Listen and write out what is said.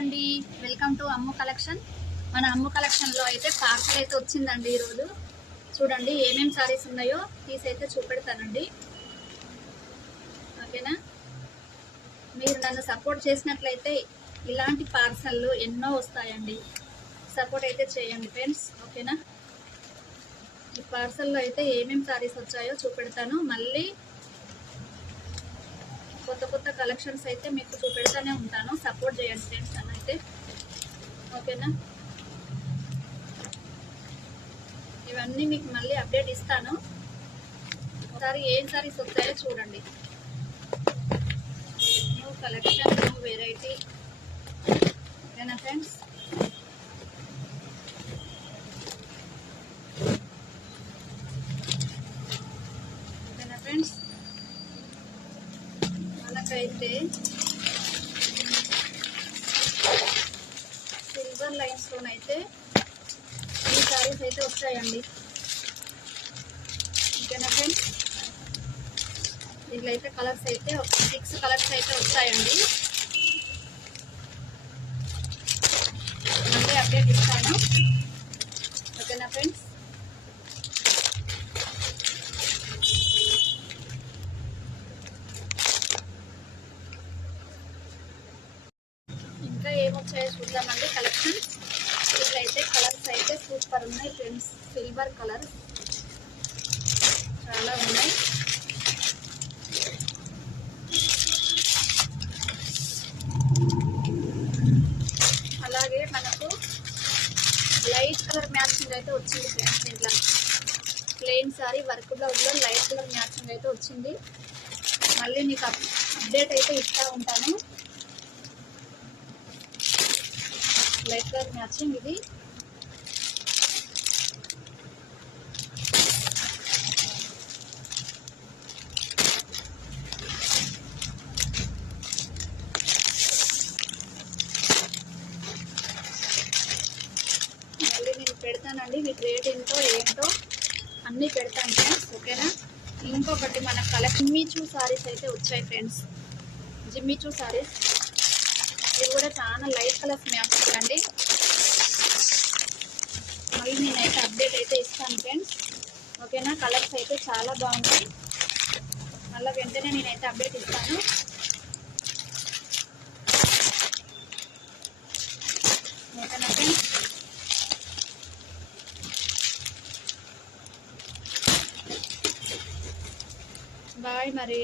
అండి. Welcome to Ammu collection మన అమ్ము కలెక్షన్లో అయితే పార్సల్ అయితే వచ్చిందండి ఈరోజు. చూడండి ఏమేమి సారీస్ ఉన్నాయో తీసి అయితే చూపెడతానండి. ఓకేనా మీరు నన్ను సపోర్ట్ చేసినట్లయితే ఇలాంటి పార్సల్లు ఎన్నో వస్తాయండి. సపోర్ట్ అయితే చేయండి ఫ్రెండ్స్ ఓకేనా ఈ పార్సల్లో అయితే ఏమేమి సారీస్ వచ్చాయో చూపెడతాను. మళ్ళీ కొత్త కొత్త కలెక్షన్స్ అయితే మీకు చూపెడతానే ఉంటాను. సపోర్ట్ చేయండి ఫ్రెండ్స్ అని అయితే. ఓకేనా? ఇవన్నీ మీకు మళ్ళీ అప్డేట్ ఇస్తాను. ఒకసారి ఏం సారీస్ వస్తాయో చూడండి. న్యూ కలెక్షన్ న్యూ వెరైటీ ఓకేనా ఫ్రెండ్స్ ఓకేనా ఫ్రెండ్స్ మనకైతే సిల్వర్ లైన్స్లోనైతే ఈ సారీస్ అయితే వచ్చాయండి. ఓకేనా ఫ్రెండ్స్ దీంట్లో అయితే కలర్స్ అయితే సిక్స్ కలర్స్ అయితే వచ్చాయండి. మళ్ళీ అప్డేట్ ఇస్తాను ఓకేనా ఫ్రెండ్స్ ఇంకా ఏమొచ్చాయో చూద్దామండి కలెక్షన్. ఇట్లయితే కలర్స్ అయితే సూపర్ ఉన్నాయి ఫ్రెండ్స్. సిల్వర్ కలర్ చాలా ఉన్నాయి. అలాగే మనకు లైట్ కలర్ మ్యాచింగ్ అయితే వచ్చింది ఫ్రెండ్స్ ఇట్లా. ప్లెయిన్ సారీ వర్క్ బ్లౌజ్లో లైట్ కలర్ మ్యాచింగ్ అయితే వచ్చింది. మళ్ళీ నీకు అప్- అప్డేట్ అయితే ఇస్తూ ఉంటాను. లైట్ కలర్ మ్యాచింగ్ ఇది. మళ్ళీ నేను పెడతానండి మీకు రేట్ ఏంటో ఏంటో అన్నీ పెడతాను ఫ్రెండ్స్ ఓకేనా? ఇంకొకటి మన కలెక్షన్ జిమ్మిచూ సారీస్ అయితే వచ్చాయి ఫ్రెండ్స్. జిమ్మిచూ సారీస్. ఇవి కూడా చాలా లైట్ కలర్స్ మ్యాప్స్ అండి. మళ్ళీ నేనైతే అప్డేట్ అయితే ఇస్తాను ఫ్రెండ్స్ ఓకేనా? కలర్స్ అయితే చాలా బాగుంటాయి మళ్ళీ వెంటనే నేనైతే అప్డేట్ ఇస్తాను. ఓకేనా ఫ్రెండ్స్ బాయ్ మరి.